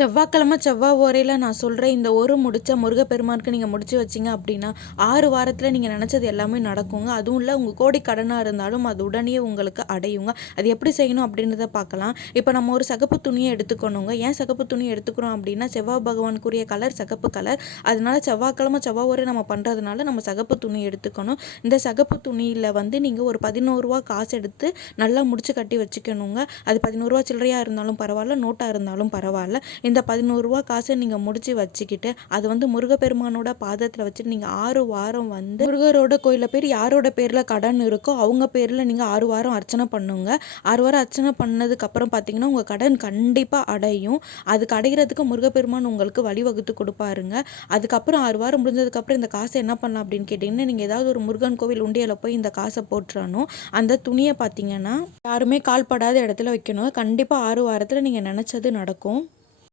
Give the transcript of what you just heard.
செவ்வாய்க்கிழமை செவ்வாய் ஓரையில் நான் சொல்கிற இந்த ஒரு முடிச்ச முருகப்பெருமானுக்கு நீங்கள் முடிச்சு வச்சிங்க அப்படின்னா ஆறு வாரத்தில் நீங்கள் நினச்சது எல்லாமே நடக்குங்க. அதுவும் இல்லை உங்கள் கோடி கடனாக இருந்தாலும் அது உடனே உங்களுக்கு அடையுங்க. அது எப்படி செய்யணும் அப்படின்றத பார்க்கலாம். இப்போ நம்ம ஒரு சகப்பு துணியை எடுத்துக்கணுங்க. ஏன் சகப்பு துணி எடுத்துக்கிறோம் அப்படின்னா செவ்வாய் பகவானுக்குரிய கலர் சகப்பு கலர். அதனால செவ்வாய்க்கிழமை செவ்வாய் ஓரை நம்ம பண்ணுறதுனால நம்ம சகப்பு துணி எடுத்துக்கணும். இந்த சகப்பு துணியில் வந்து நீங்கள் ஒரு பதினோருவா காசு எடுத்து நல்லா முடிச்சு கட்டி வச்சுக்கணுங்க. அது பதினோருவா சில்லறையாக இருந்தாலும் பரவாயில்ல நோட்டாக இருந்தாலும் பரவாயில்ல. இந்த பதினோருவா காசை நீங்கள் முடிச்சு வச்சுக்கிட்டு அது வந்து முருகப்பெருமானோட பாதத்தில் வச்சுட்டு நீங்கள் ஆறு வாரம் வந்து முருகரோட கோயிலில் பேர் யாரோட பேரில் கடன் இருக்கோ அவங்க பேரில் நீங்கள் ஆறு வாரம் அர்ச்சனை பண்ணுங்க. ஆறு வாரம் அர்ச்சனை பண்ணதுக்கப்புறம் பார்த்தீங்கன்னா உங்கள் கடன் கண்டிப்பாக அடையும். அதுக்கு அடைகிறதுக்கு முருகப்பெருமான் உங்களுக்கு வழிவகுத்து கொடுப்பாருங்க. அதுக்கப்புறம் ஆறு வாரம் முடிஞ்சதுக்கப்புறம் இந்த காசை என்ன பண்ணலாம் அப்படின்னு கேட்டிங்கன்னா நீங்கள் ஏதாவது ஒரு முருகன் கோவில் உண்டியில் போய் இந்த காசை போட்டுறணும். அந்த துணியை பார்த்தீங்கன்னா யாருமே கால்படாத இடத்துல வைக்கணும். கண்டிப்பாக ஆறு வாரத்தில் நீங்கள் நினச்சது நடக்கும்.